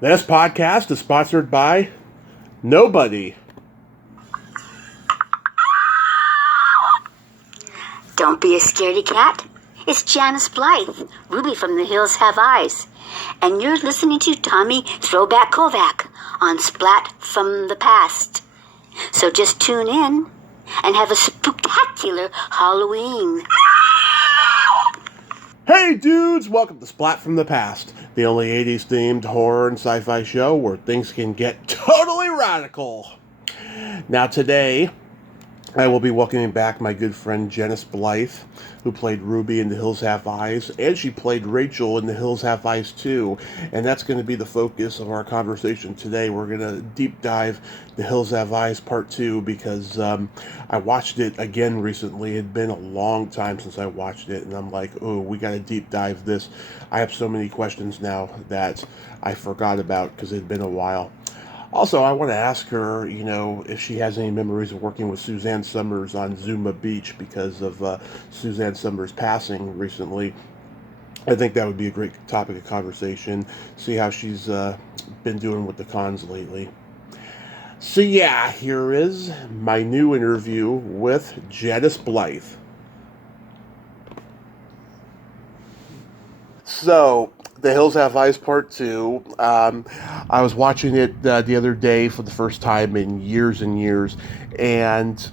This podcast is sponsored by nobody. Don't be a scaredy cat. It's Janus Blythe, Ruby from the Hills Have Eyes. And you're listening to Tommy Throwback Kovac on Splat from the Past. So just tune in and have a spectacular Halloween. Hey dudes, welcome to Splat from the Past, the only 80s themed horror and sci-fi show where things can get totally radical. Now today, I will be welcoming back my good friend Janus Blythe, who played Ruby in The Hills Have Eyes, and she played Rachel in The Hills Have Eyes too. And that's going to be the focus of our conversation today. We're going to deep dive The Hills Have Eyes Part 2 because I watched it again recently. It had been a long time since I watched it, and I'm like, oh, we got to deep dive this. I have so many questions now that I forgot about because it had been a while. Also, I want to ask her, if she has any memories of working with Suzanne Summers on Zuma Beach because of Suzanne Summers passing recently. I think that would be a great topic of conversation. See how she's been doing with the cons lately. So yeah, here is my new interview with Janus Blythe. So, The Hills Have Eyes Part 2. I was watching it the other day for the first time in years and years, and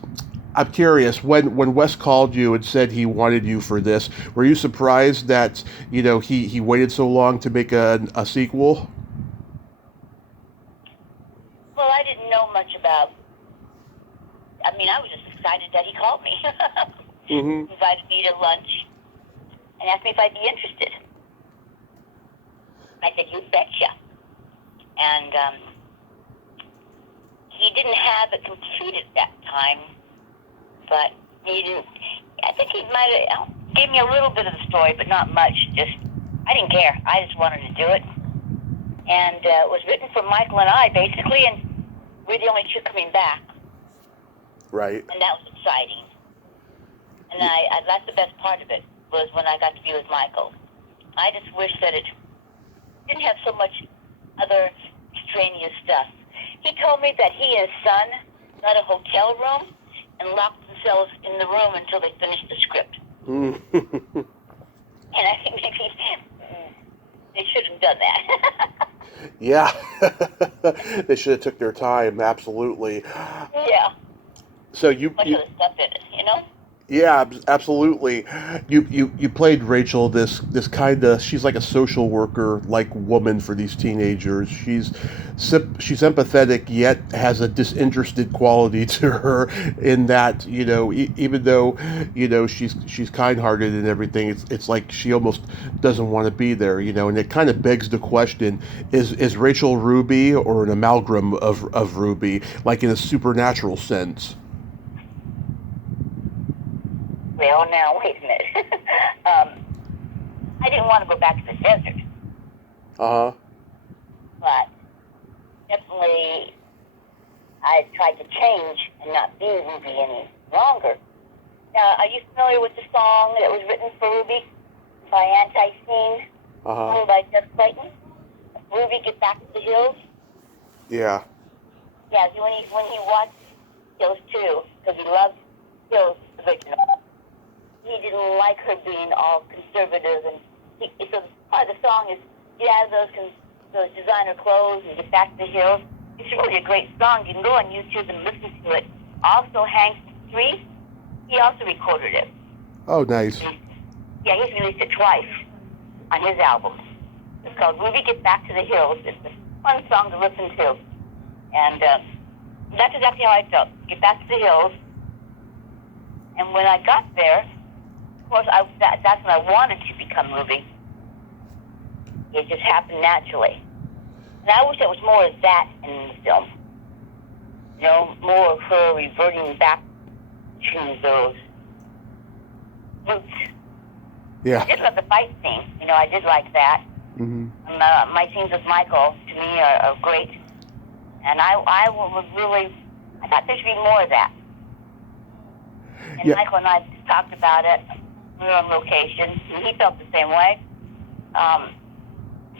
I'm curious, when Wes called you and said he wanted you for this, were you surprised that, he waited so long to make a sequel? Well, I didn't know much about, I was just excited that he called me. Mm-hmm. Invited me to lunch and asked me if I'd be interested. I said, you betcha. And he didn't have it completed that time, but he didn't, I think he might have gave me a little bit of the story, but not much. I didn't care. I just wanted to do it. And it was written for Michael and I, basically, and we're the only two coming back. Right. And that was exciting. And I that's the best part of it, was when I got to be with Michael. I just wish that it didn't have so much other extraneous stuff. He told me that he and his son got a hotel room and locked themselves in the room until they finished the script. And I think maybe they should have done that. Yeah. They should have took their time, absolutely. Yeah. So you Much of the stuff in it, Yeah, absolutely. You played Rachel, this kind of, she's like a social worker like woman for these teenagers. She's empathetic yet has a disinterested quality to her in that, even though she's kind-hearted and everything, it's like she almost doesn't want to be there, and it kind of begs the question, is Rachel Ruby or an amalgam of Ruby, like in a supernatural sense? Well, now, wait a minute. I didn't want to go back to the desert. Uh-huh. But definitely I tried to change and not be Ruby any longer. Now, are you familiar with the song that was written for Ruby by Anti-Scene, Uh-huh. by Jeff Clayton? Ruby, Get Back to the Hills? Yeah. Yeah, when he watched Hills 2, because he loved Hills original, he didn't like her being all conservative, and so part of the song is get out of those designer clothes and get back to the hills. It's really a great song. You can go on YouTube and listen to it. Also, Hank Reese, he also recorded it. Oh, nice. Yeah, he's released it twice on his album. It's called Ruby Get Back to the Hills. It's a fun song to listen to. And that's exactly how I felt. Get back to the hills. And when I got there, of course, that's when I wanted to become Ruby. It just happened naturally. And I wish there was more of that in the film. More of her reverting back to those roots. Yeah. I did love the fight scene. I did like that. Mm-hmm. My scenes with Michael, to me, are great. And I thought there should be more of that. And Yeah. Michael and I talked about it. We were on location, and he felt the same way.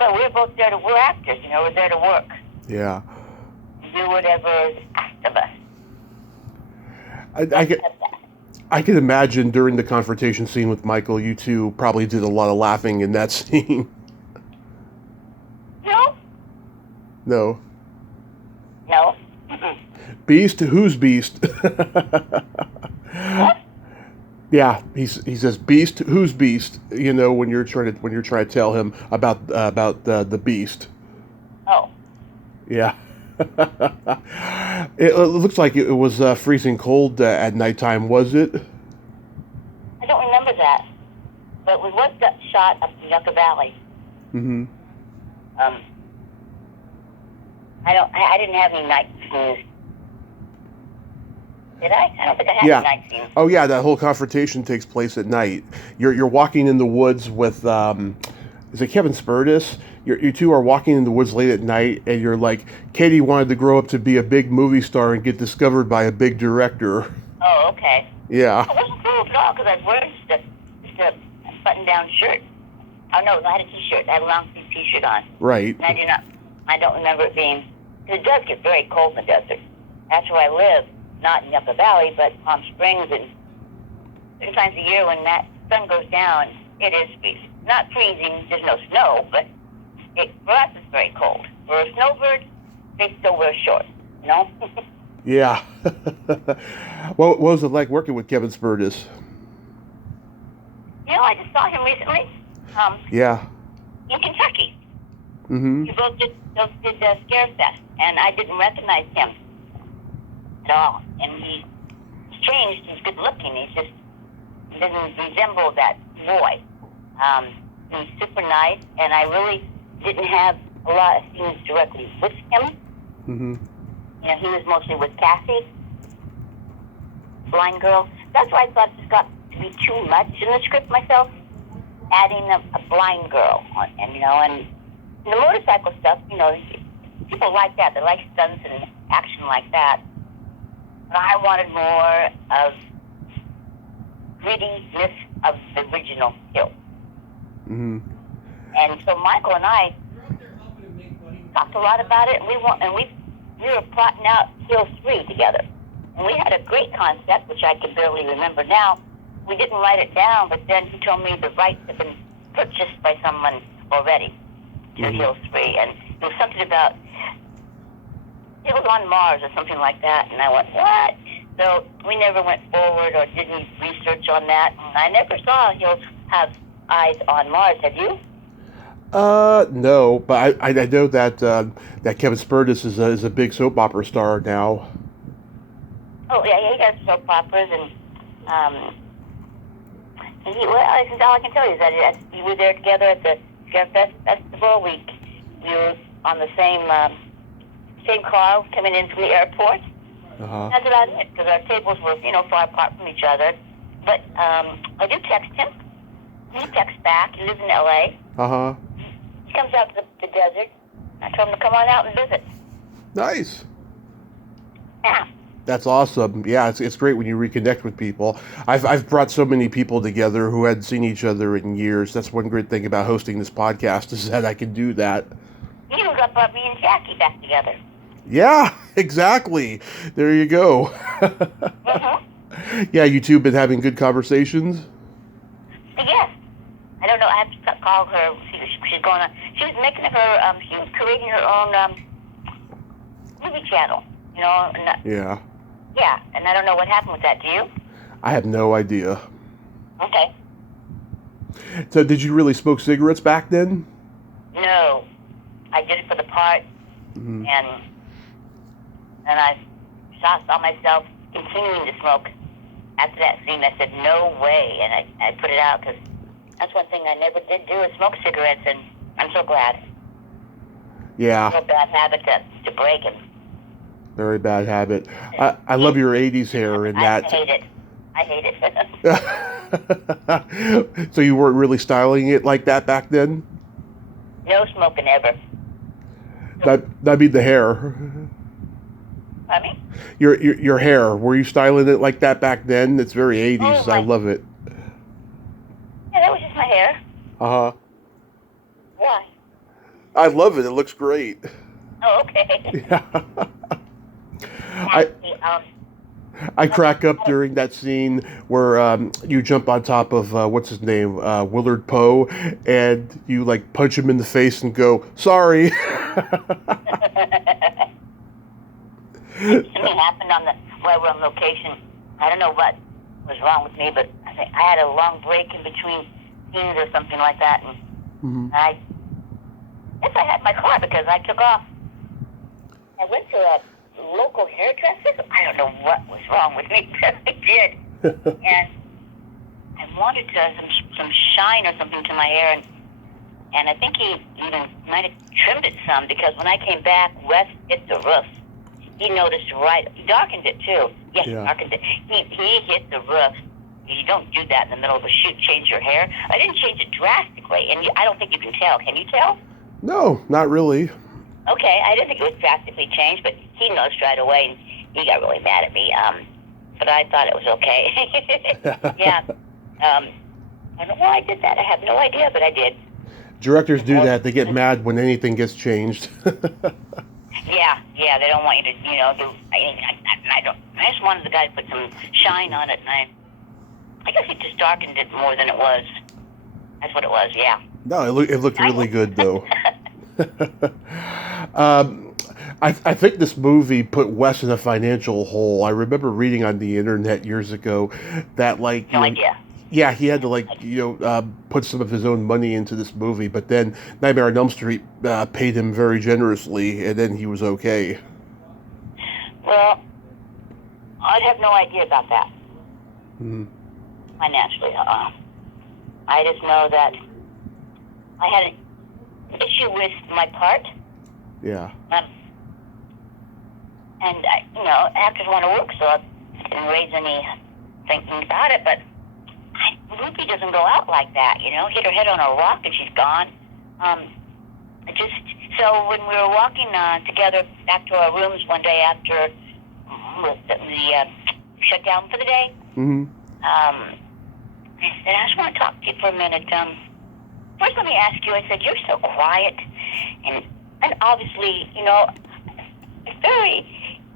But we're both there we're actors, we're there to work. Yeah. Do whatever is asked of us. I can imagine during the confrontation scene with Michael, you two probably did a lot of laughing in that scene. No. No. No. Mm-mm. Beast? Who's Beast? What? Yeah, he says Beast. Who's Beast? When you're trying to tell him about the Beast. Oh. Yeah. It looks like it was freezing cold at nighttime. Was it? I don't remember that, but we was got shot up in Yucca Valley. Mm-hmm. I didn't have any night scenes. Did I? I don't think I had Yeah. any night scenes. Oh yeah, that whole confrontation takes place at night. You're walking in the woods with is it Kevin Spurtis? You two are walking in the woods late at night, and you're like, Katie wanted to grow up to be a big movie star and get discovered by a big director. Oh, okay. Yeah. I wasn't cool at all because I was wearing just a button-down shirt. Oh no, I had a T-shirt. I had a long-sleeve T-shirt on. Right. And I don't remember it being. Because it does get very cold in the desert. That's where I live, not in Yucca Valley, but Palm Springs, and certain times of year when that sun goes down, it is not freezing. There's no snow, but for us it's very cold. For snowbirds, they still wear shorts. Yeah. What was it like working with Kevin Spurtis? I just saw him recently. Yeah. In Kentucky. Mm-hmm. We both did Scare Fest, and I didn't recognize him at all. And he's changed. He's good looking. He doesn't resemble that boy. He's super nice, and I really didn't have a lot of scenes directly with him. Mm-hmm. He was mostly with Cassie, blind girl. That's why I thought it got to be too much in the script myself, adding a blind girl on, and the motorcycle stuff, people like that. They like stunts and action like that. But I wanted more of grittiness of the original Hill. Mm-hmm. And so Michael and I talked a lot about it, and we were plotting out Hill 3 together. And we had a great concept, which I can barely remember now. We didn't write it down, but then he told me the rights had been purchased by someone already to Hill 3. And it was something about Hills on Mars or something like that. And I went, what? So we never went forward or did any research on that. And I never saw Hills have eyes on Mars. Have you? No, but I know that that Kevin Spurtis is a big soap opera star now. Oh yeah, he does soap operas, and that's all I can tell you is that we were there together at the Scare Festival. We were on the same car coming in from the airport. Uh-huh. That's about it, because our tables were far apart from each other. But I do text him. He texts back. He lives in L.A. Uh-huh. He comes out to the desert. I told him to come on out and visit. Nice. Yeah. That's awesome. Yeah, it's great when you reconnect with people. I've brought so many people together who hadn't seen each other in years. That's one great thing about hosting this podcast is that I can do that. You got brought me and Jackie back together. Yeah, exactly. There you go. Mm-hmm. Yeah, you two been having good conversations? Yes. I don't know. I have to call her. She's going on. She was making her. She was creating her own movie channel. Yeah. Yeah, and I don't know what happened with that. Do you? I have no idea. Okay. So, did you really smoke cigarettes back then? No, I did it for the part, Mm-hmm. and I saw myself continuing to smoke. After that scene, I said, no way, and I put it out because that's one thing I never did do is smoke cigarettes, and I'm so glad. Yeah. It's a bad habit to break it. Very bad habit. I love your 80s hair in that. I hate it. So you weren't really styling it like that back then? No smoking ever. That'd be the hair. Pardon me? Your hair, were you styling it like that back then? It's very 80s. I love it. Yeah, that was just my hair. Uh-huh. Why? I love it. It looks great. Oh, okay. Yeah. I Actually, I crack up during that scene where you jump on top of what's his name, Willard Poe, and you like punch him in the face and go, "Sorry." something happened while we were on location. I don't know what was wrong with me, but I think I had a long break in between scenes or something like that, and Mhm. I guess I had my car because I took off. I went to a local hairdresser. I don't know what was wrong with me, but I did. And I wanted some shine or something to my hair, and I think he even might have trimmed it some because when I came back, Wes hit the roof. He noticed right. He darkened it too. Yes, he Yeah. darkened it. He hit the roof. You don't do that in the middle of a shoot. Change your hair. I didn't change it drastically, and I don't think you can tell. Can you tell? No, not really. Okay, I didn't think it was drastically changed, but he noticed right away, and he got really mad at me. But I thought it was okay. Yeah. I don't know why I did that. I have no idea, but I did. Directors do that. They get mad when anything gets changed. Yeah, they don't want you to, do. I don't. I just wanted the guy to put some shine on it, and I guess he just darkened it more than it was. That's what it was. Yeah. No, it looked really good though. I think this movie put Wes in a financial hole. I remember reading on the internet years ago that like No idea. yeah, he had to put some of his own money into this movie, but then Nightmare on Elm Street paid him very generously, and then he was okay. Well, I'd have no idea about that Mhm. financially. I just know that I had an issue with my part, Yeah. and actors want to work, so I didn't raise any thinking about it. But Ruby doesn't go out like that, hit her head on a rock and she's gone. So when we were walking together back to our rooms one day after the shutdown for the day, Mm-hmm. I said, I just want to talk to you for a minute. First, let me ask you. I said, you're so quiet, and obviously, a very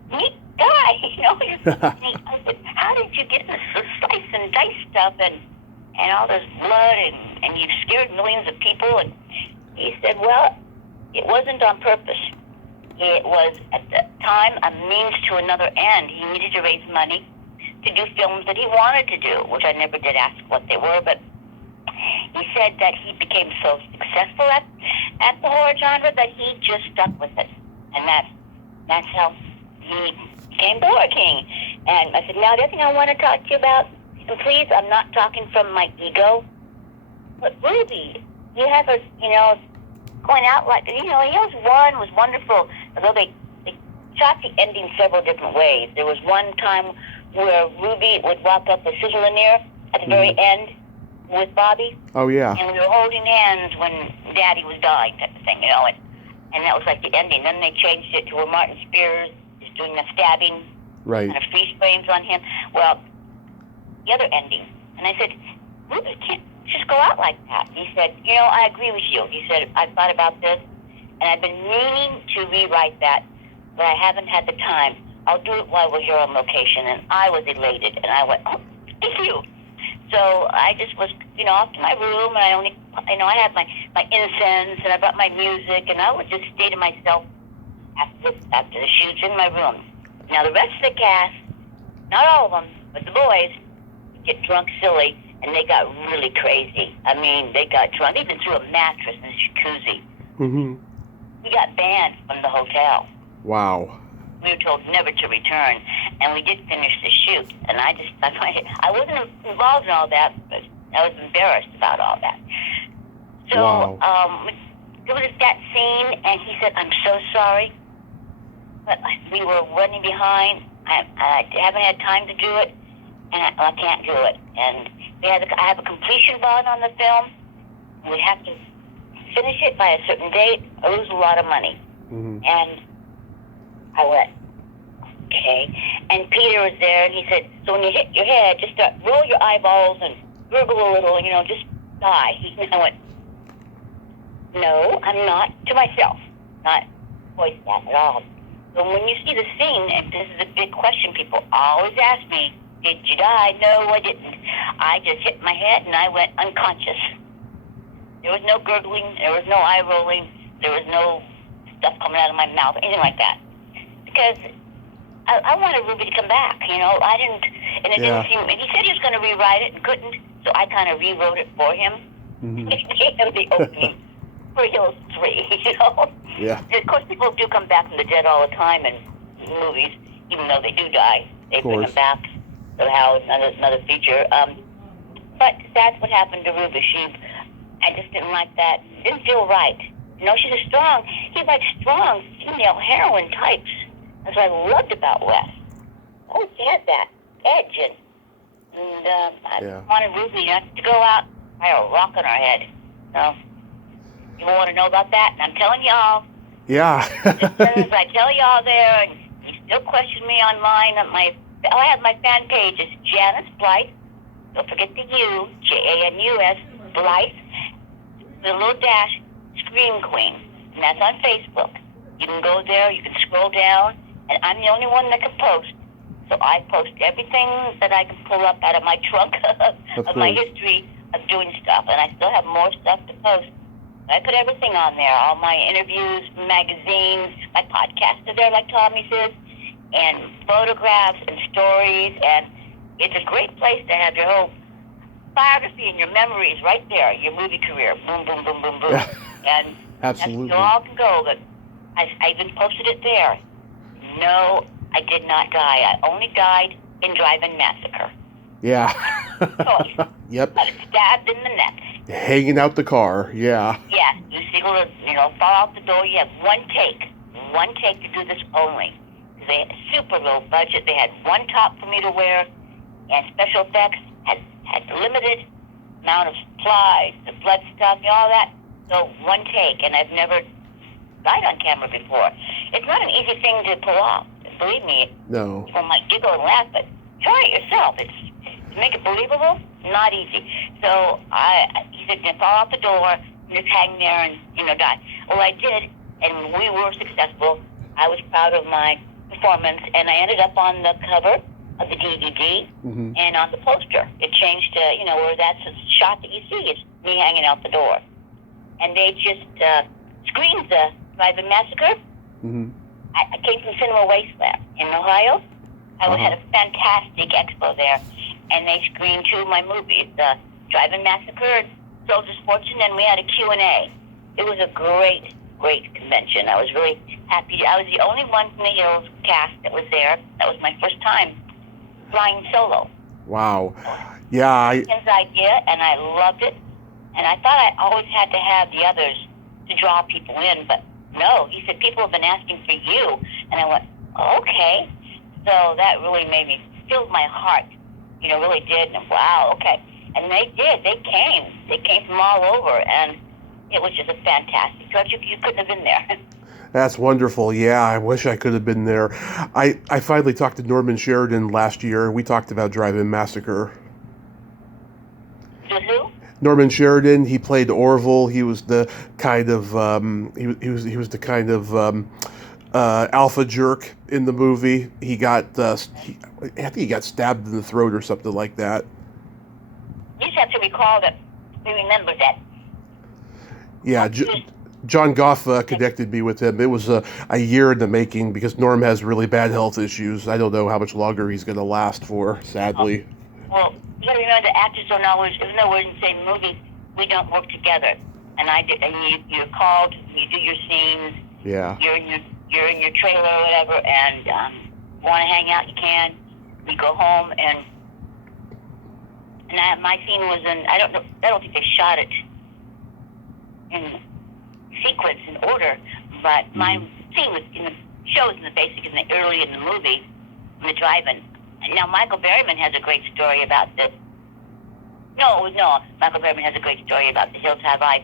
neat guy. I said, how did you get this slice and dice stuff and all this blood and you've scared millions of people? And he said, well, it wasn't on purpose. It was at the time a means to another end. He needed to raise money to do films that he wanted to do, which I never did ask what they were, but he said that he became so successful at the horror genre that he just stuck with it. And that's how he became the Horror King. And I said, now the other thing I want to talk to you about, and please, I'm not talking from my ego, but Ruby, you have us, going out like, Heroes 1 was wonderful, although they shot the ending several different ways. There was one time where Ruby would walk up with Susan Lanier at the very end with Bobby. Oh yeah. And we were holding hands when Daddy was dying, type of thing, and that was like the ending. Then they changed it to where Martin Spears is doing the stabbing, Right. kind of freeze frames on him. Well, the other ending. And I said, Ruby can't just go out like that. He said, I agree with you. He said, I've thought about this, and I've been meaning to rewrite that, but I haven't had the time. I'll do it while we're here on location. And I was elated, and I went, oh, thank you. So I just was, off to my room, and I only, I had my incense, and I brought my music, and I would just stay to myself after the shoots in my room. Now the rest of the cast, not all of them, but the boys, get drunk silly, and they got really crazy. I mean, they got drunk. They even threw a mattress in the jacuzzi. Mm-hmm. We got banned from the hotel. Wow. We were told never to return, and we did finish the shoot. And I wasn't involved in all that, but I was embarrassed about all that. So Wow. there was that scene, and he said, I'm so sorry, but we were running behind. I haven't had time to do it, and I can't do it. And I have a completion bond on the film. We have to finish it by a certain date or lose a lot of money. Mm-hmm. And I went, okay. And Peter was there, and he said, so when you hit your head, just roll your eyeballs and gurgle a little, just die. And I went, No, I'm not, to myself. Not voice that at all. So when you see the scene, and this is a big question people always ask me, did you die? No, I didn't. I just hit my head and I went unconscious. There was no gurgling, there was no eye rolling, there was no stuff coming out of my mouth, anything like that. Because I wanted Ruby to come back, I didn't, and it didn't seem, and he said he was going to rewrite it and couldn't, so I kind of rewrote it for him. Mm-hmm. Gave him the opening for Hills 3, Yeah. And of course, people do come back from the dead all the time in movies, even though they do die. They bring them back somehow, another feature. But that's what happened to Ruby. I just didn't like that. Didn't feel right. She's he likes strong female heroine types. That's what I loved about Wes. Oh, she had that edge, and I wanted Ruby not to go out by a rock on her head. So, you want to know about that? And I'm telling y'all. Yeah. Just as I tell y'all there, and you still question me online. I have my fan page. It's Janus Blythe. Don't forget the U, Janus Blythe. With a little dash, Scream Queen, and that's on Facebook. You can go there, you can scroll down, and I'm the only one that can post. So I post everything that I can pull up out of my trunk of my history of doing stuff, and I still have more stuff to post. I put everything on there, all my interviews, magazines, my podcasts are there, like Tommy says, and photographs and stories, and it's a great place to have your whole biography and your memories right there, your movie career, boom, boom, boom, boom, boom. And absolutely. That's all can go, but I even posted it there. No, I did not die. I only died in Drive-In Massacre. Yeah. Yep. I was stabbed in the neck. Hanging out the car, yeah. Yes, you see, fall out the door. You have one take to do this only. They had super low budget. They had one top for me to wear, and special effects had limited amount of supplies, the blood stuff, all that. So one take, and I've never died on camera before. It's not an easy thing to pull off. Believe me. No. People might giggle and laugh, but try it yourself. To make it believable, not easy. So he said, fall out the door, and just hang there and die. Well, I did, and we were successful. I was proud of my performance, and I ended up on the cover of the DVD and on the poster. It changed to, where that's a shot that you see. It's me hanging out the door. And they just screened the Drive-In Massacre. I came from Cinema Wasteland in Ohio. I had a fantastic expo there, and they screened two of my movies, the Drive-In Massacre, Soldier's Fortune, and we had a Q&A. It was a great, great convention. I was really happy. I was the only one from the Hills cast that was there. That was my first time flying solo. Wow. Yeah. His idea, and I loved it. And I thought I always had to have the others to draw people in, but no. He said, people have been asking for you. And I went, okay. So that really made me, filled my heart, really did. And wow, okay. And they did. They came. They came from all over, and it was just a fantastic trip. You couldn't have been there. That's wonderful. Yeah, I wish I could have been there. I finally talked to Norman Sheridan last year. We talked about Drive-In Massacre. To who? Norman Sheridan. He played Orville. He was the kind of he was the kind of alpha jerk in the movie. He got I think he got stabbed in the throat or something like that. You just have to recall that we remember that. Yeah. John Goff connected me with him. It was a year in the making because Norm has really bad health issues. I don't know how much longer he's going to last for, sadly. Well, you got to remember the actors don't always, even though we're in the same movie, we don't work together. And you're called, you do your scenes. Yeah. You're in your trailer or whatever, and want to hang out, you can. We go home, and my scene was in, I don't think they shot it in sequence in order, but my scene was in the shows in the basic early in the movie, in the drive-in. Now Michael Berryman has a great story about this. No, Michael Berryman has a great story about the Hills Have Eyes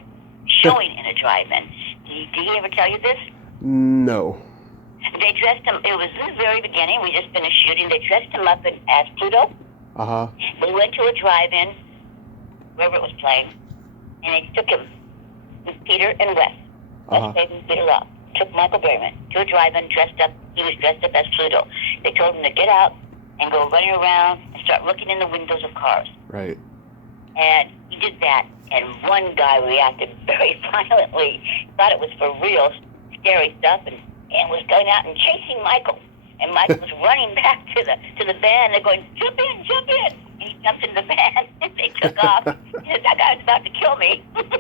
showing in a drive-in. Did he ever tell you this? No. They dressed him. It was in the very beginning. We just finished shooting. They dressed him up as Pluto. We went to a drive-in, wherever it was playing, and they took him with Peter and Wes. Wes Craven and Peter Rock took Michael Berryman to a drive-in dressed up. He was dressed up as Pluto. They told him to get out and go running around and start looking in the windows of cars. Right. And he did that, and one guy reacted very violently. Thought it was for real, scary stuff, and was going out and chasing Michael. And Michael was running back to the van. They're going, jump in, jump in. And he jumped in the van, and they took off. He said, that guy's about to kill me. And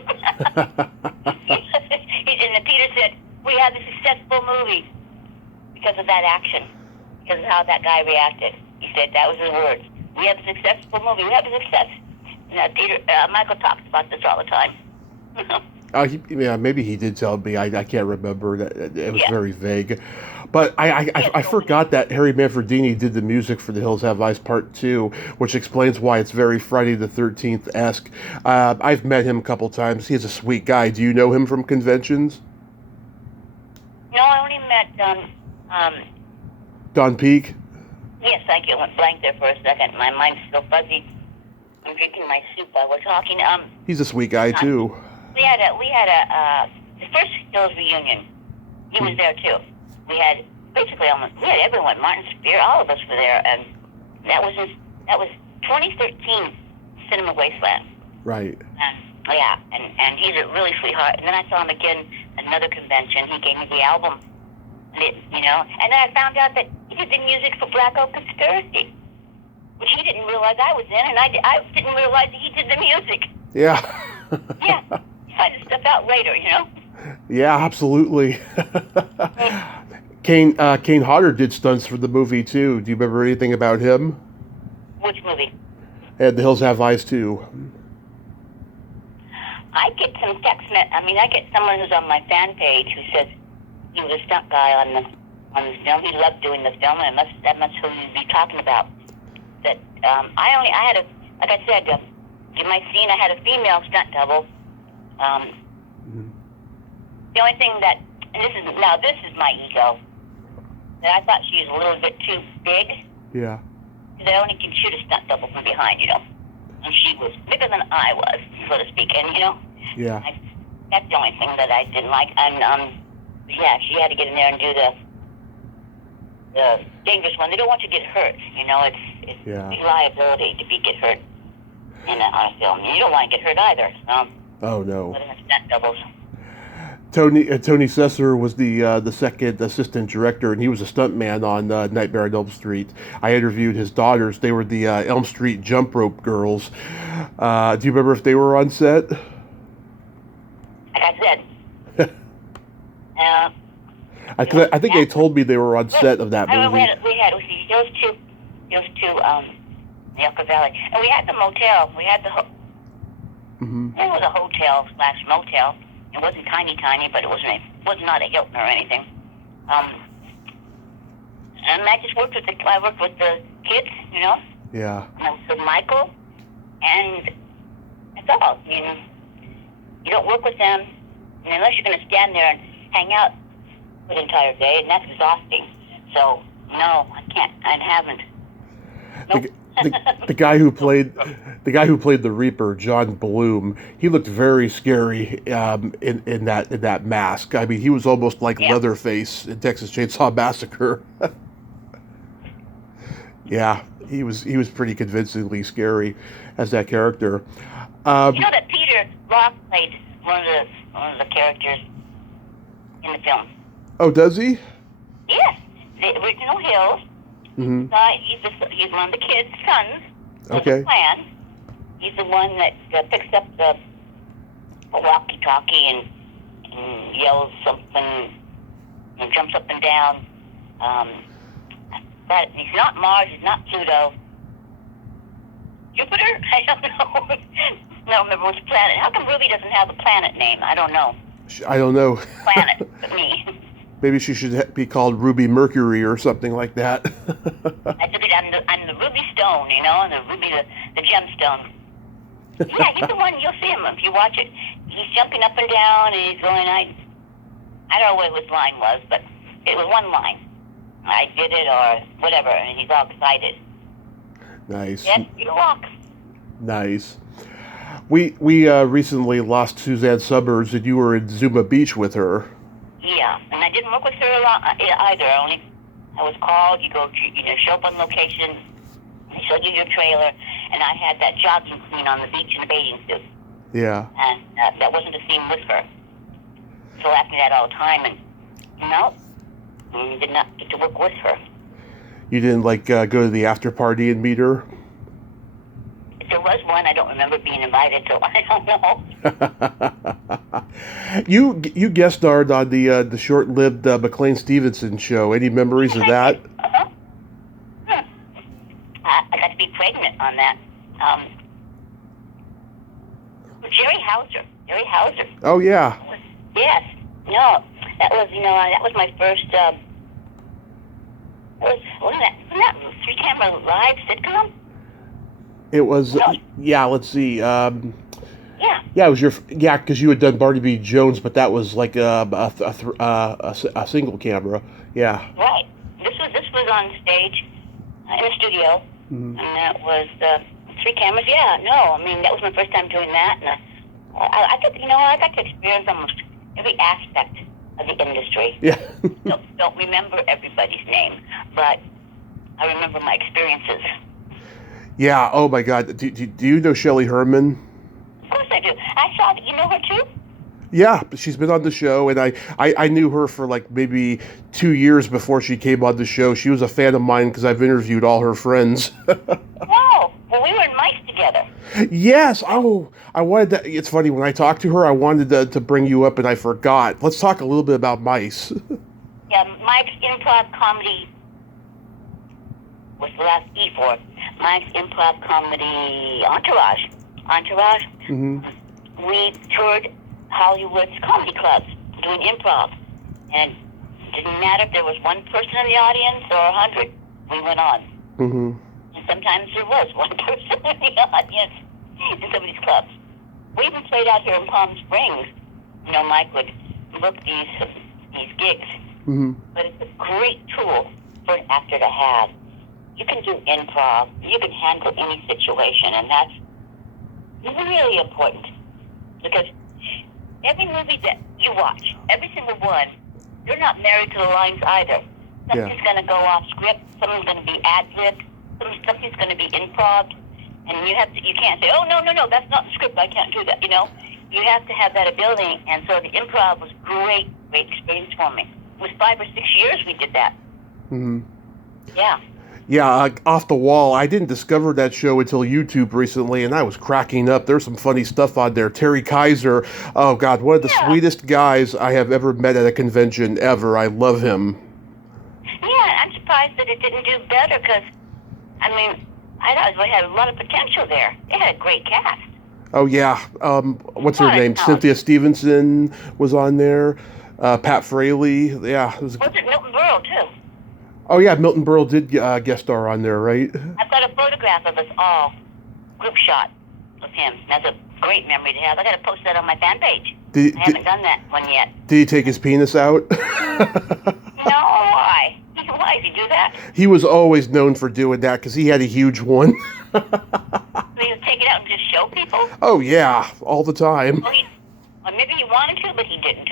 then Peter said, we had a successful movie because of that action, because of how that guy reacted. He said, that was his words. We have a successful movie. We have a success. And Michael talks about this all the time. Maybe he did tell me. I can't remember. It was very vague. But I forgot that Harry Manfredini did the music for The Hills Have Eyes Part 2, which explains why it's very Friday the 13th-esque. I've met him a couple times. He's a sweet guy. Do you know him from conventions? No, I only met Don Peake? Yes, thank you. I went blank there for a second. My mind's still fuzzy. I'm drinking my soup while we're talking. He's a sweet guy, too. We had the first Hills reunion. He was there, too. We had everyone, Martin Spear, all of us were there, and that was 2013 Cinema Wasteland. Right. And he's a really sweetheart. And then I saw him again at another convention. He gave me the album, and then I found out that he did the music for Black Oak Conspiracy, which he didn't realize I was in, and I didn't realize that he did the music. Yeah. Yeah. Find this stuff out later, Yeah, absolutely. Kane Hodder did stunts for the movie too. Do you remember anything about him? Which movie? And The Hills Have Eyes too. I get some I get someone who's on my fan page who says he was a stunt guy on the film. He loved doing the film, and that must who you'd be talking about. That I had like I said, you might have seen I had a female stunt double. The only thing and this is my ego, that I thought she was a little bit too big. Yeah. They only can shoot a stunt double from behind, and she was bigger than I was, so to speak, and Yeah. That's the only thing that I didn't like, and she had to get in there and do the dangerous one. They don't want you to get hurt, it's big liability to get hurt on a film. You don't want to get hurt either. Oh no. But in the stunt doubles. Tony Sesser was the second assistant director, and he was a stuntman on Nightmare on Elm Street. I interviewed his daughters. They were the Elm Street jump rope girls. Do you remember if they were on set? Like I said. I think they told me they were on set of that movie. We had those two in the Upper Valley, and we had the motel. We had it was a hotel / motel. It wasn't tiny, but it was not a Hilton or anything. And I just worked with the kids, Yeah. And I was with Michael, and that's all. You don't work with them unless you're going to stand there and hang out for the entire day, and that's exhausting. So no, I can't. I haven't. Nope. The guy who played the Reaper, John Bloom, he looked very scary in that mask. I mean, he was almost like Leatherface in Texas Chainsaw Massacre. Yeah, he was pretty convincingly scary as that character. That Peter Rock played one of the characters in the film. Oh, does he? Yes, the original Hills. Mm-hmm. He's one of the kids' sons. Okay. The clan. He's the one that picks up the walkie-talkie and yells something and jumps up and down. But he's not Mars. He's not Pluto. Jupiter? I don't know. I don't remember which planet. How come Ruby doesn't have a planet name? I don't know. I don't know. Planet, but me. Maybe she should be called Ruby Mercury or something like that. I'm the Ruby Stone, and the Ruby, the gemstone. Yeah, he's the one. You'll see him if you watch it. He's jumping up and down, and he's going. I don't know what his line was, but it was one line. I did it, or whatever, and he's all excited. Nice. Yes, you walk. Nice. We recently lost Suzanne Summers, and you were in Zuma Beach with her. Yeah, and I didn't work with her a lot either. I was called. You go to show up on location. They showed you your trailer, and I had that jogging scene on the beach in a bathing suit. Yeah. And that wasn't a scene with her. People ask me that all the time, and no, I did not get to work with her. You didn't go to the after party and meet her? If there was one, I don't remember being invited, so I don't know. You guest starred on the short-lived McLean Stevenson show. Any memories of that? Uh-huh. I got to be pregnant on that. Jerry Hauser. Oh yeah. Yes. No, that was my first. Wasn't that 3-camera live sitcom? It was. No. Yeah. Let's see. Yeah. Yeah, it was your. Yeah, because you had done Barty B. Jones, but that was like a single camera. Yeah. Right. This was on stage in a studio, Mm-hmm. and that was 3 cameras. Yeah. No, I mean that was my first time doing that, and I got to experience almost every aspect of the industry. Yeah. don't remember everybody's name, but I remember my experiences. Yeah. Oh my God. Do you know Shelley Herman? Of course I do. I saw that. You know her too? Yeah, she's been on the show, and I knew her for like maybe 2 years before she came on the show. She was a fan of mine because I've interviewed all her friends. Oh, well, we were in mice together. Yes. Oh, I wanted to. It's funny, when I talked to her, I wanted to bring you up, and I forgot. Let's talk a little bit about mice. Yeah, Mike's improv comedy was the last E for Mike's improv comedy Entourage. Mm-hmm. We toured Hollywood's comedy clubs doing improv, and it didn't matter if there was one person in the audience or 100. We went on. Mm-hmm. And sometimes there was one person in the audience in some of these clubs. We even played out here in Palm Springs. Mike would book these gigs. Mm-hmm. But it's a great tool for an actor to have. You can do improv. You can handle any situation, and that's really important. Because every movie that you watch, every single one, you're not married to the lines either. Something's going to go off script. Something's going to be ad-libbed. Something's going to be improv. And you can't say, oh, no, that's not the script. I can't do that, You have to have that ability. And so the improv was great experience for me. It was 5 or 6 years we did that. Mm-hmm. Yeah. Yeah, Off the Wall. I didn't discover that show until YouTube recently, and I was cracking up. There's some funny stuff on there. Terry Kaiser, oh God, one of the sweetest guys I have ever met at a convention ever. I love him. Yeah, I'm surprised that it didn't do better because, I thought we had a lot of potential there. They had a great cast. Oh yeah, what's her name? Cynthia Stevenson was on there. Pat Fraley. Yeah, Was it Milton Berle too? Oh yeah, Milton Berle did guest star on there, right? I've got a photograph of us all, group shot with him. That's a great memory to have. I got to post that on my fan page. I haven't done that one yet. Did he take his penis out? No, why? Why did he do that? He was always known for doing that because he had a huge one. So he would take it out and just show people? Oh yeah, all the time. Well, maybe he wanted to, but he didn't.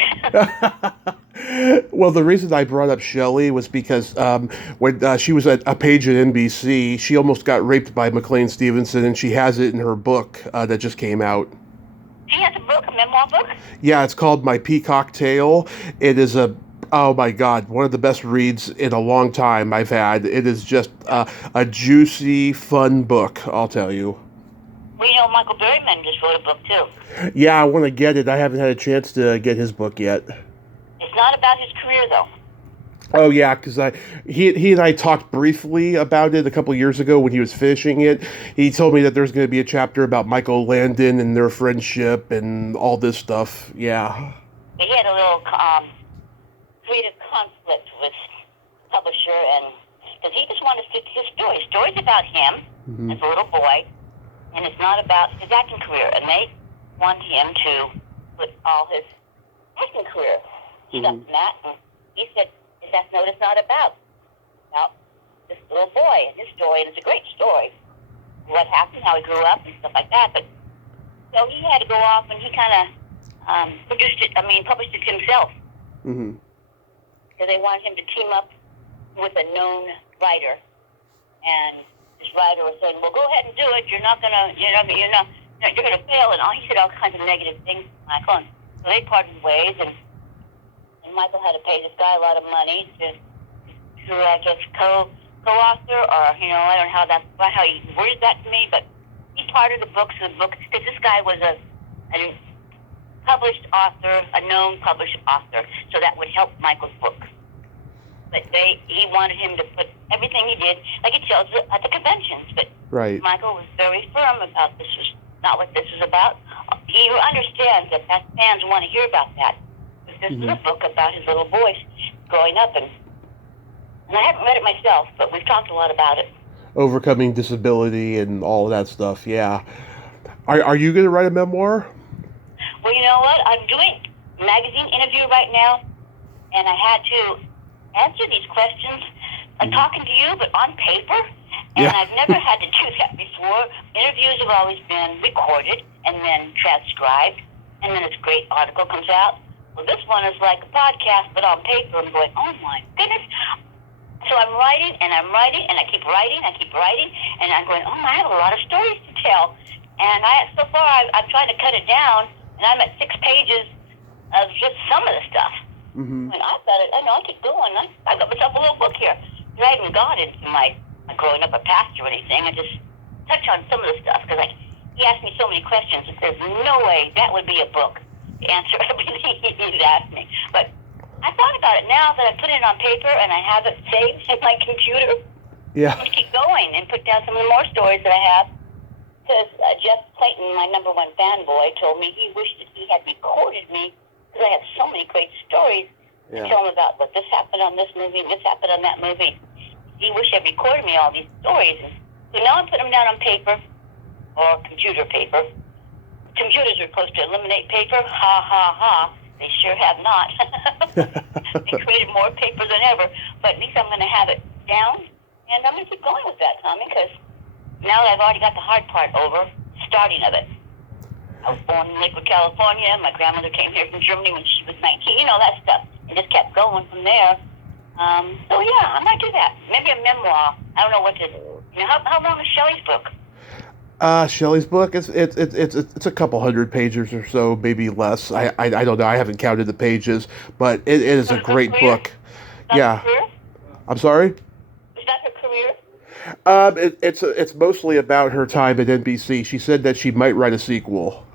Well, the reason I brought up Shelley was because when she was a page at NBC, she almost got raped by McLean Stevenson, and she has it in her book that just came out. She has a book, a memoir book? Yeah, it's called My Peacock Tale. It is oh my God, one of the best reads in a long time I've had. It is just a juicy, fun book, I'll tell you. We know Michael Berryman just wrote a book too. Yeah, I want to get it. I haven't had a chance to get his book yet. It's not about his career though. Oh yeah, because he and I talked briefly about it a couple years ago when he was finishing it. He told me that there's going to be a chapter about Michael Landon and their friendship and all this stuff. Yeah. He had a little creative conflict with the publisher, and because he just wanted to stick to his story. Story's about him as a little boy, and it's not about his acting career. And they want him to put all his acting career stuff in that. And he said, that's what it's not about. About this little boy and his story, and it's a great story. What happened, how he grew up, and stuff like that. But So he had to go off and he kind of published it himself. Mm-hmm. Because they wanted him to team up with a known writer. And this writer was saying, well, go ahead and do it. You're not going to, you're going to fail. And he said all kinds of negative things to Michael. And so they parted ways. And Michael had to pay this guy a lot of money to I guess, co-author, or, I don't know how he worded that to me, but he parted the books, because this guy was a published author, a known published author, so that would help Michael's book. But he wanted him to put everything he did, like he tells at the conventions, but right. Michael was very firm about this was not what this was about. He understands that fans want to hear about that. This is a book about his little boy growing up, and I haven't read it myself, but we've talked a lot about it. Overcoming disability and all of that stuff, yeah. Are you going to write a memoir? Well, you know what? I'm doing a magazine interview right now, and I had to answer these questions, talking to you, but on paper, and I've never had to do that before. Interviews have always been recorded and then transcribed, and then this great article comes out. Well, this one is like a podcast, but on paper. I'm going, oh my goodness. So I'm writing, and I keep writing, and I'm going, oh, I have a lot of stories to tell. And so far, I'm trying to cut it down, and I'm at 6 pages of just some of the stuff. Mm-hmm. And I keep going. I got myself a little book here. I haven't gone into my growing up a pastor or anything. I just touch on some of the stuff, because he asked me so many questions that there's no way that would be a book to answer everything he's asked me. But I thought about it now that I put it on paper and I have it saved in my computer. Yeah. I'm going to keep going and put down some of the more stories that I have. Because Jeff Clayton, my #1 fanboy, told me he wished that he had recorded me, because I have so many great stories to tell him about what this happened on this movie, this happened on that movie. He wished he had recorded me all these stories. So now I'm putting them down on paper, or computer paper. Computers are supposed to eliminate paper. Ha, ha, ha. They sure have not. They created more paper than ever. But at least I'm going to have it down, and I'm going to keep going with that, Tommy, because now that I've already got the hard part over, starting of it. I was born in Lakewood, California. My grandmother came here from Germany when she was 19. That stuff. It just kept going from there. So, yeah, I might do that. Maybe a memoir. I don't know what to do. How long is Shelley's book? Shelley's book, it's a couple hundred pages or so, maybe less. I don't know. I haven't counted the pages, but it is a great book. Yeah. I'm sorry? Is that her career? It's mostly about her time at NBC. She said that she might write a sequel.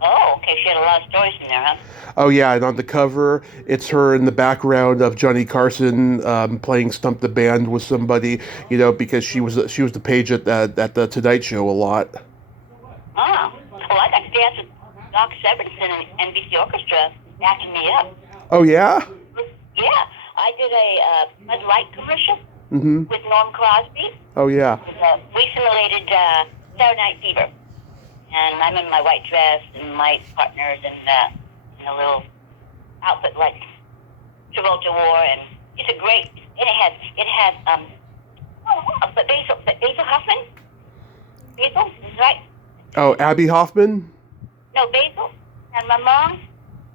Oh, okay. She had a lot of stories in there, huh? Oh yeah, and on the cover, it's her in the background of Johnny Carson playing Stump the Band with somebody, because she was the page at the Tonight Show a lot. Oh, well, I got to dance with Doc Severinsen and NBC Orchestra backing me up. Oh yeah? Yeah, I did a Bud Light commercial with Norm Crosby. Oh yeah. We simulated Saturday Night Fever, and I'm in my white dress and my partners and a little outfit like Travolta wore, and it's a great. And it had Basil Hoffman. Basil, is right? Oh, Abby Hoffman? No, Basil. And my mom.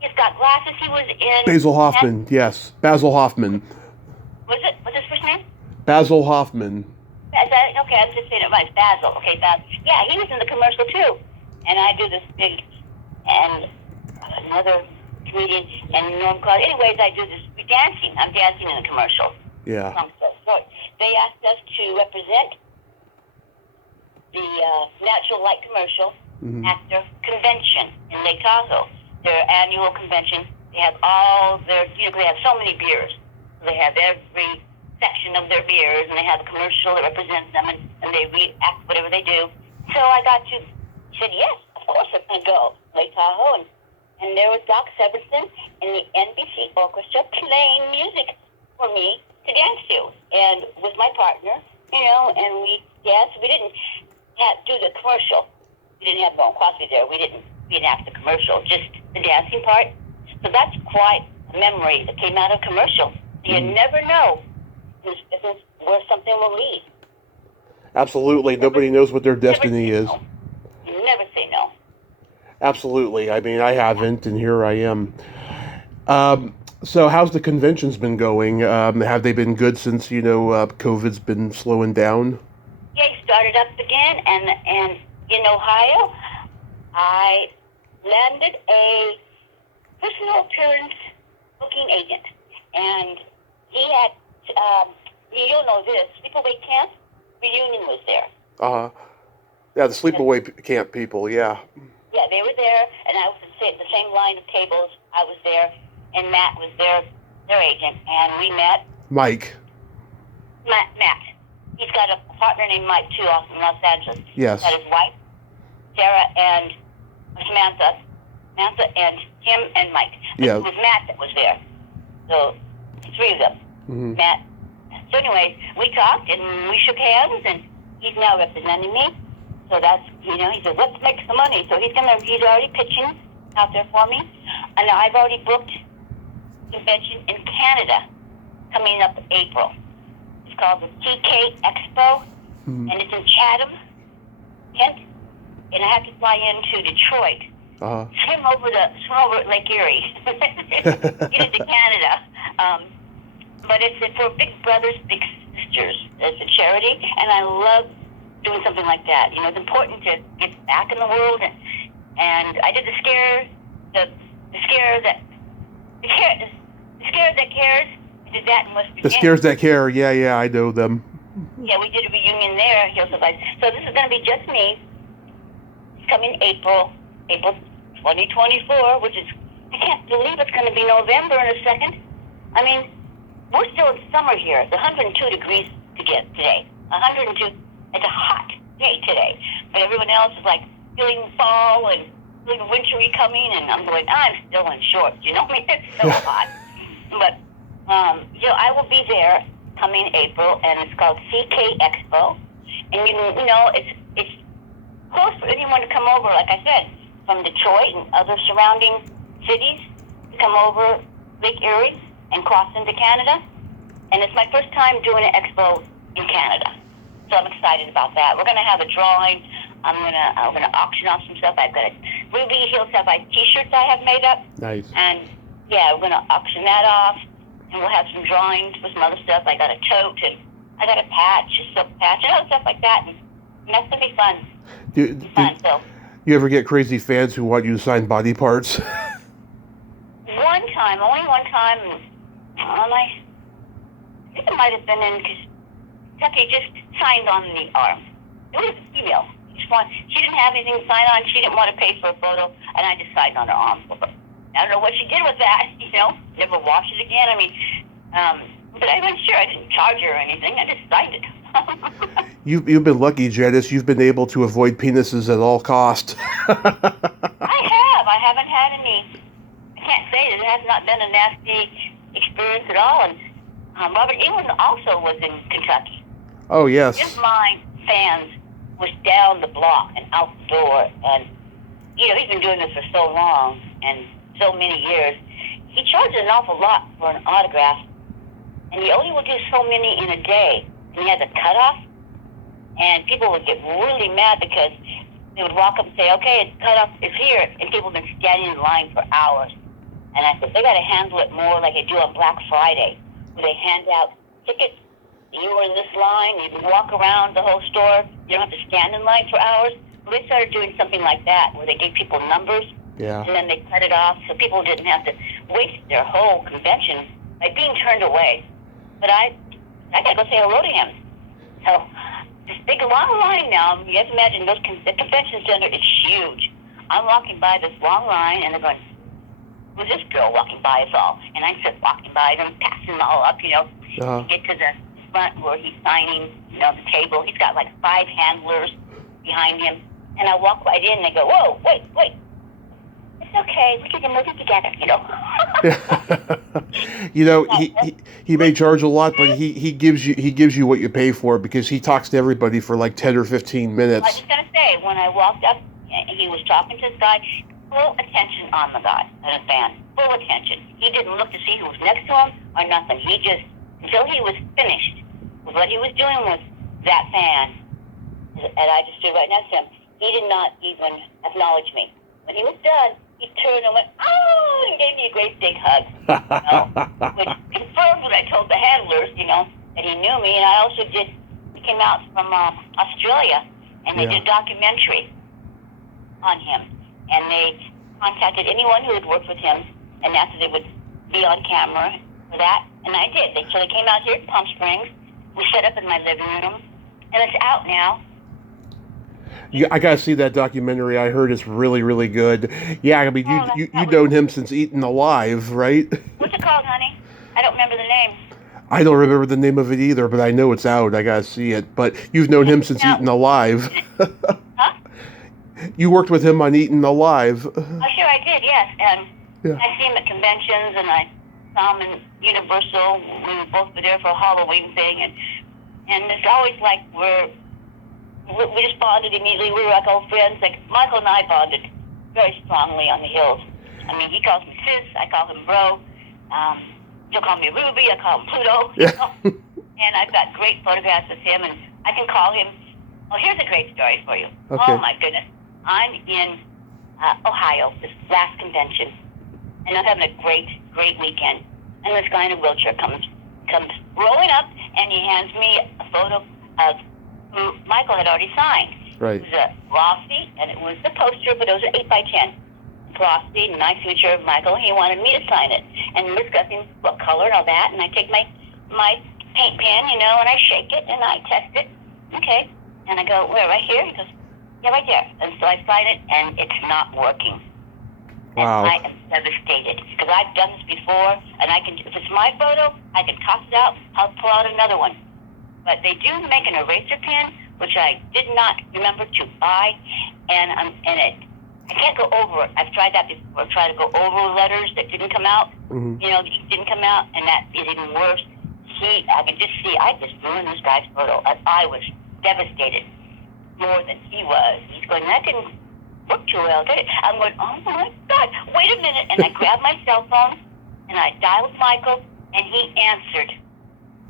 He's got glasses. He was in. Basil Hoffman. Yes, Basil Hoffman. What's his first name? Basil Hoffman. Okay, I'm just saying it right. Basil. Okay, Basil. Yeah, he was in the commercial too. And I do this big and another comedian and Norm Crosby. Anyways, I do this dancing. I'm dancing in the commercial. Yeah. So they asked us to represent the Natural Light Commercial Actor Convention in Lake Tahoe. Their annual convention. They have all their, they have so many beers. So they have every section of their beers, and they have a commercial that represents them, and they react whatever they do. So I said, yes, of course I'm going to go. Lake Tahoe, and there was Doc Severinsen and the NBC Orchestra playing music for me to dance to, and with my partner, and we danced. We didn't do the commercial. We didn't have Norm Crosby there. We didn't reenact the commercial, just the dancing part. So that's quite a memory that came out of commercial. You never know where something will lead. Absolutely. Nobody knows what their destiny is. You never say no. Absolutely. I mean, I haven't, and here I am. So how's the conventions been going? Have they been good since, COVID's been slowing down? Yeah, he started up again, and in Ohio, I landed a personal appearance booking agent, and he had, you'll know this, Sleepaway Camp reunion was there. Uh-huh. Yeah, the sleepaway camp people, yeah. Yeah, they were there, and I was at the same line of tables. I was there, and Matt was their agent, and we met. Mike. Matt. He's got a partner named Mike, too, off in Los Angeles. Yes. He's got his wife, Sarah, and Samantha, and him, and Mike. Yeah. It was Matt that was there. So, three of them. Mm-hmm. Matt. So anyway, we talked, and we shook hands, and he's now representing me. So that's, he said, let's make some money. So he's already pitching out there for me. And I've already booked a convention in Canada coming up in April. It's called the TK Expo, and it's in Chatham, Kent. And I have to fly into Detroit, swim over Lake Erie, get into Canada. But it's for Big Brothers, Big Sisters. It's a charity, and I love doing something like that. It's important to get back in the world, and I did the scare that cares. I did that in West Virginia. The Scares That Care, yeah, I know them. Yeah, we did a reunion there. So this is going to be just me. It's coming April 2024, which is, I can't believe it's going to be November in a second. I mean, we're still in summer here. It's 102 degrees today. 102. It's a hot day today. But everyone else is like feeling fall and feeling wintry coming, and I'm going, I'm still in shorts. It's so hot. But, I will be there coming April, and it's called CK Expo. And, it's close for anyone to come over, like I said, from Detroit and other surrounding cities to come over Lake Erie and cross into Canada. And it's my first time doing an expo in Canada. So I'm excited about that. We're going to have a drawing. I'm going to auction off some stuff. I've got a Ruby Hills Have t-shirts I have made up. Nice. And, yeah, we're going to auction that off. And we'll have some drawings with some other stuff. I got a tote, and I got a patch, a silk patch, and other stuff like that. And that's going to be fun. You ever get crazy fans who want you to sign body parts? Only one time. I think it might have been in Kentucky, just signed on the arm. It was a female. She didn't have anything to sign on. She didn't want to pay for a photo, and I just signed on her arm. I don't know what she did with that, never washed it again. I mean, but I wasn't sure. I didn't charge her or anything. I just signed it. You've been lucky, Janus. You've been able to avoid penises at all cost. I have. I haven't had any. I can't say that it has not been a nasty experience at all. And Robert England also was in Kentucky. Oh, yes. His line fans was down the block and out the door. And, he's been doing this for so long and so many years. He charges an awful lot for an autograph. And he only would do so many in a day. And he has a cutoff. And people would get really mad because they would walk up and say, okay, it's cutoff is here. And people have been standing in line for hours. And I said, they got to handle it more like they do on Black Friday, where they hand out tickets. You were in this line, you can walk around the whole store. You don't have to stand in line for hours. Well, they started doing something like that, where they gave people numbers, yeah, and then they cut it off so people didn't have to waste their whole convention by being turned away. But I got to go say hello to him. So this big long line now, you have to imagine the convention center is huge. I'm walking by this long line, and they're going, who's this girl walking by us all? And I start walking by them, passing them all up, to get to the front where he's signing, the table. He's got like 5 handlers behind him. And I walk right in, and they go, whoa, wait. It's okay. We can move it together, he may charge a lot, but he gives you what you pay for, because he talks to everybody for like 10 or 15 minutes. I was just going to say, when I walked up, he was talking to this guy, full attention on the guy, on the fan, full attention. He didn't look to see who was next to him or nothing. He just, until he was finished with what he was doing with that fan, and I just stood right next to him, he did not even acknowledge me. when he was done, he turned and went, oh, and gave me a great big hug. Which confirmed what I told the handlers, that he knew me. And I also he came out from Australia, and they did a documentary on him. And they contacted anyone who had worked with him and asked if they would be on camera for that. And I did. So they came out here at Palm Springs. We set up in my living room, and it's out now. Yeah, I gotta see that documentary. I heard it's really, really good. Yeah, I mean, you've known him since Eaten Alive, right? What's it called, honey? I don't remember the name. I don't remember the name of it either, but I know it's out. I gotta see it. But you've known him since Eaten Alive. Huh? You worked with him on Eaten Alive. Oh, sure I did, yes. And I see him at conventions, and I saw him in Universal. We were both there for a Halloween thing, and it's always like we just bonded immediately. We were like old friends. Like Michael and I bonded very strongly on the hills. I mean, he calls me sis. I call him bro. He'll call me Ruby. I call him Pluto. And I've got great photographs of him, and I can call him. Oh, here's a great story for you. Okay. Oh my goodness, I'm in Ohio this last convention, and I'm having a great weekend. And this guy in a wheelchair comes rolling up, and he hands me a photo of who Michael had already signed. Right. It was a glossy, and it was the poster, but it was an 8x10. Glossy, nice picture of Michael. He wanted me to sign it, and discussing what color and all that. And I take my paint pen, and I shake it, and I test it. Okay. And I go, where, right here? He goes, yeah, right there. And so I sign it, and it's not working. Wow. And I am devastated, because I've done this before, and if it's my photo, I can toss it out. I'll pull out another one. But they do make an eraser pen, which I did not remember to buy, and I can't go over it. I've tried that before. Tried to go over letters that didn't come out. Mm-hmm. The ink didn't come out, and that is even worse. I could just see, I just ruined this guy's photo. I was devastated more than he was. He's going, that didn't work too well, did it? I'm going, oh my God, wait a minute. And I grabbed my cell phone, and I dialed Michael, and he answered.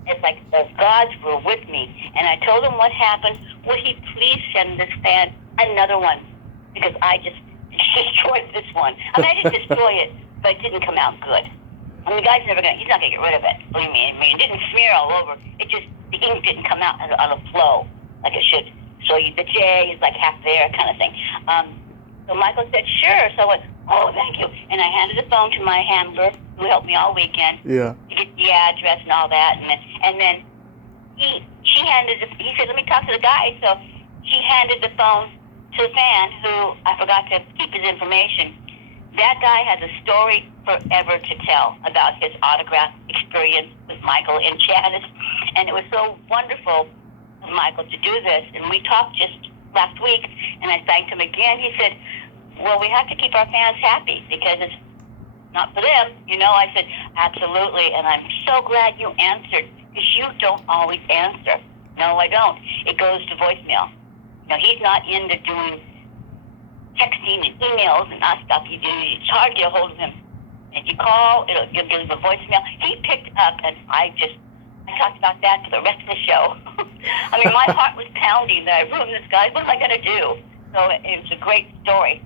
It's like the gods were with me. And I told him what happened. Would he please send this fan another one? Because I just destroyed this one. I mean, I didn't destroy it, but it didn't come out good. I mean, the guy's he's not going to get rid of it. Believe me. I mean, it didn't smear all over. It just, the ink didn't come out on a flow like it should. So the J is like half there kind of thing. So Michael said, sure. So I went, oh, thank you. And I handed the phone to my handler, who helped me all weekend. Yeah. To get the address and all that. And then he said, let me talk to the guy. So she handed the phone to the fan, who I forgot to keep his information. That guy has a story forever to tell about his autograph experience with Michael and Janus. And it was so wonderful of Michael to do this. And we talked just last week, and I thanked him again. He said, well, we have to keep our fans happy because it's not for them. I said, absolutely. And I'm so glad you answered, because you don't always answer. No, I don't. It goes to voicemail. He's not into doing texting and emails and that stuff. It's hard to get a hold of him. If you call, it'll give you a voicemail. He picked up, and I talked about that for the rest of the show. I mean, my heart was pounding that I ruined this guy. What am I going to do? So it was a great story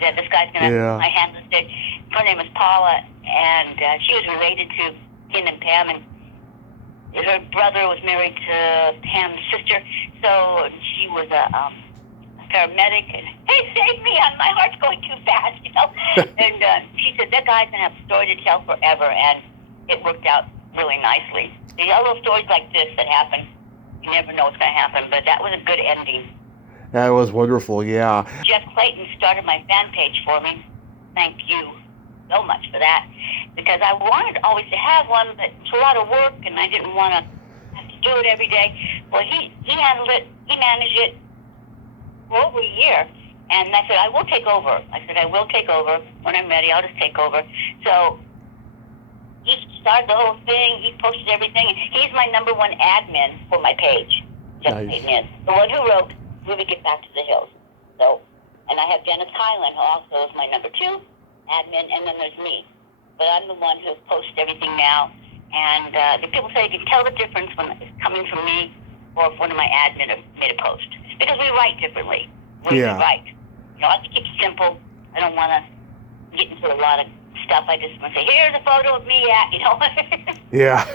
that this guy's going to, my handler said, her name is Paula, and she was related to Ken and Pam, and her brother was married to Pam's sister, so she was a paramedic, and hey, save me, my heart's going too fast, and she said, that guy's going to have a story to tell forever, and it worked out really nicely. There are little stories like this that happen. You never know what's going to happen, but that was a good ending. That was wonderful, yeah. Jeff Clayton started my fan page for me. Thank you so much for that, because I wanted always to have one, but it's a lot of work, and I didn't want to have to do it every day. Well, he handled it. He managed it for over a year, and I said, I will take over. I will take over. When I'm ready, I'll just take over. So he started the whole thing. He posted everything, and he's my number one admin for my page. Jeff Clayton is. The one who wrote Ruby Get Back to the Hills. So, and I have Dennis Highland, who also is my number two admin, and then there's me. But I'm the one who posts everything now. And the people say you can tell the difference when it's coming from me or if one of my admin have made a post. Because we write differently. We write. I like to keep it simple. I don't want to get into a lot of stuff. I just want to say, here's a photo of me at, you know. Yeah.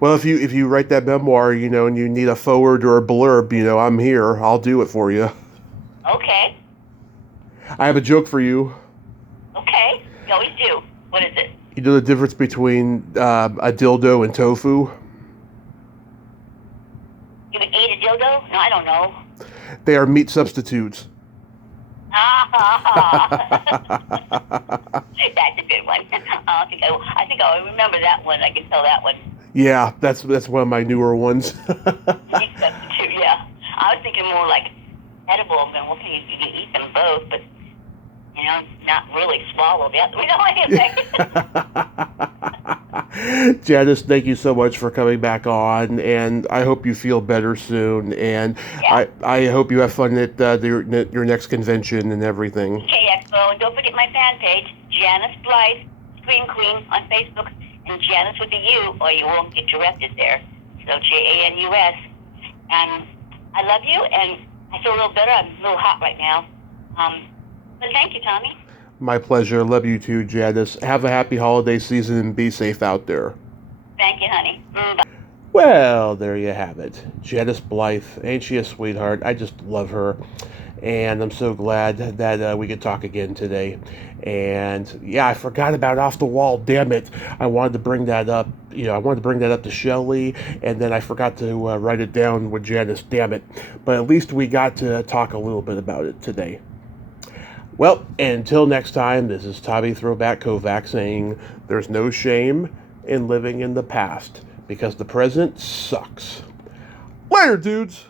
Well, if you write that memoir, and you need a forward or a blurb, I'm here. I'll do it for you. Okay. I have a joke for you. Okay. You always do. What is it? You know the difference between a dildo and tofu? You would eat a dildo? No, I don't know. They are meat substitutes. That's a good one. I think I'll remember that one. I can tell that one. Yeah, that's one of my newer ones. Meat substitute, yeah. I was thinking more like edible, and well, you can eat them both, but not really swallow the other. Janus, thank you so much for coming back on, and I hope you feel better soon. And yeah. I hope you have fun at your next convention and everything. Okay, Expo, and don't forget my fan page, Janus Blythe, Screen Queen on Facebook, and Janus with the U, or you won't get directed there. So Janus, and I love you, and I feel a little better. I'm a little hot right now. But thank you, Tommy. My pleasure. Love you too, Janus. Have a happy holiday season and be safe out there. Thank you, honey. Bye. Well, there you have it. Janus Blythe. Ain't she a sweetheart? I just love her. And I'm so glad that we could talk again today. And yeah, I forgot about Off the Wall. Damn it. I wanted to bring that up. I wanted to bring that up to Shelley. And then I forgot to write it down with Janus. Damn it. But at least we got to talk a little bit about it today. Well, until next time, this is Tommy Throwback Kovac saying there's no shame in living in the past because the present sucks. Later, dudes!